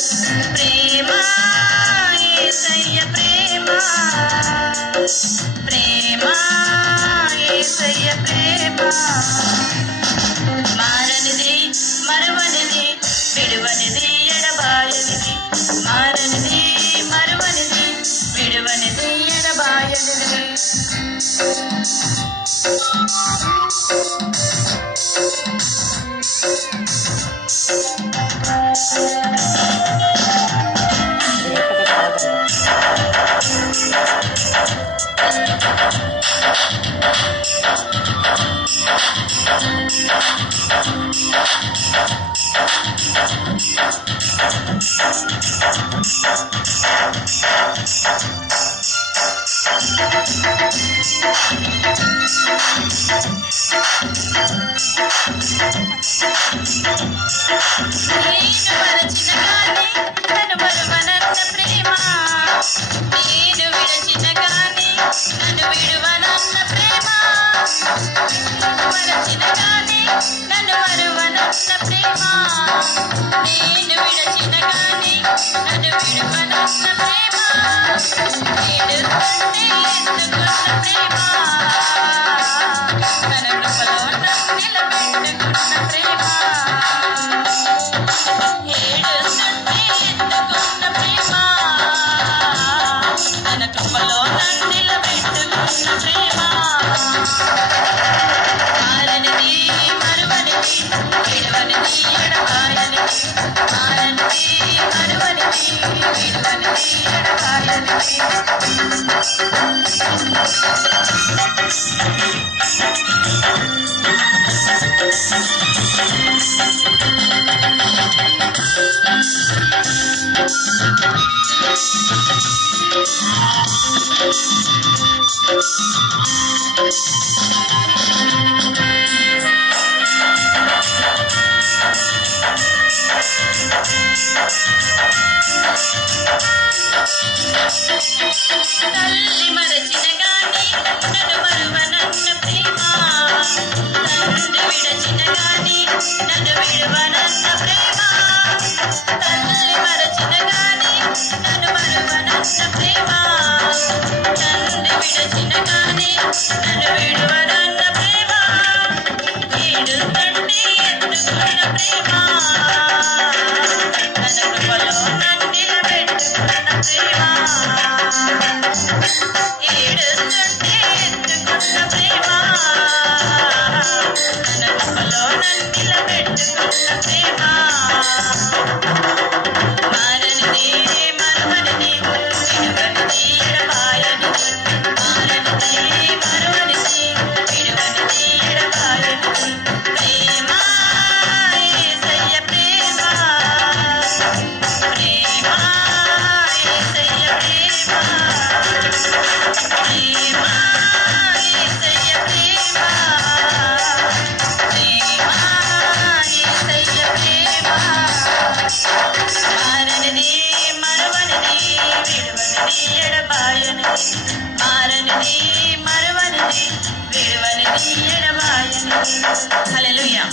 ప్రేమ యేసయ్య ప్రేమ, ప్రేమ యేసయ్య ప్రేమ, మారనిది మరువనిది విడువనిది ఎడబాయనిది, మారనిది మరువనిది విడువనిది ఎడబాయనిది. నేను మరచిన గాని నన్ను మరువనన్న ప్రేమ, నేను విడచిన గాని నన్ను విడువనన్న ప్రేమ, నేను మరచిన గాని నన్ను మరువనన్న ప్రేమ, నేను విడచిన గాని నన్ను విడువనన్న ప్రేమ, ఏడుస్తుంటే ఎత్తుకున్న ప్రేమ, తన కృపలో నన్ను నిలబెట్టుకున్న ప్రేమ, ఏడుస్తుంటే ఎత్తుకున్న ప్రేమ, తన కృపలో నన్ను నిలబెట్టుకున్న ప్రేమ, మారనిది మరువనిది విడువనిది ఎడబాయనిది, మారనిది మరువనిది విడువనిది ఎడబాయనిది. తల్లి మరచిన గాని నన్ను మరువనన్న ప్రేమ, తండ్రి విడచిన గాని నన్ను విడువనన్న ప్రేమ, తల్లి మరచిన గాని నన్ను మరువనన్న ప్రేమ, తండ్రి విడచిన గాని నన్ను విడువనన్న ప్రేమ, ఏడుస్తుంటే ఎత్తుకున్న ప్రేమ, తన కృపలో నన్ను నిలబెట్టుకున్న ప్రేమ, ఏడుస్తుంటే ఎత్తుకున్న ప్రేమ, తన కృపలో నన్ను నిలబెట్టుకున్న ప్రేమ, మారనిది మరువనిది విడువనిది ఎడబాయనిది, మారనిది మరువనిది విడువనిది ఎడబాయనిది. ప్రేమ యేసయ్య ప్రేమ, ప్రేమ యేసయ్య ప్రేమ, ప్రేమ యేసయ్య ప్రేమ, ప్రేమ యేసయ్య ప్రేమ, మారనిది మరువనిది విడువనిది ఎడబాయనిది, మారనిది మరువనిది విడువనిది ఎడబాయనిది. హల్లెలూయా.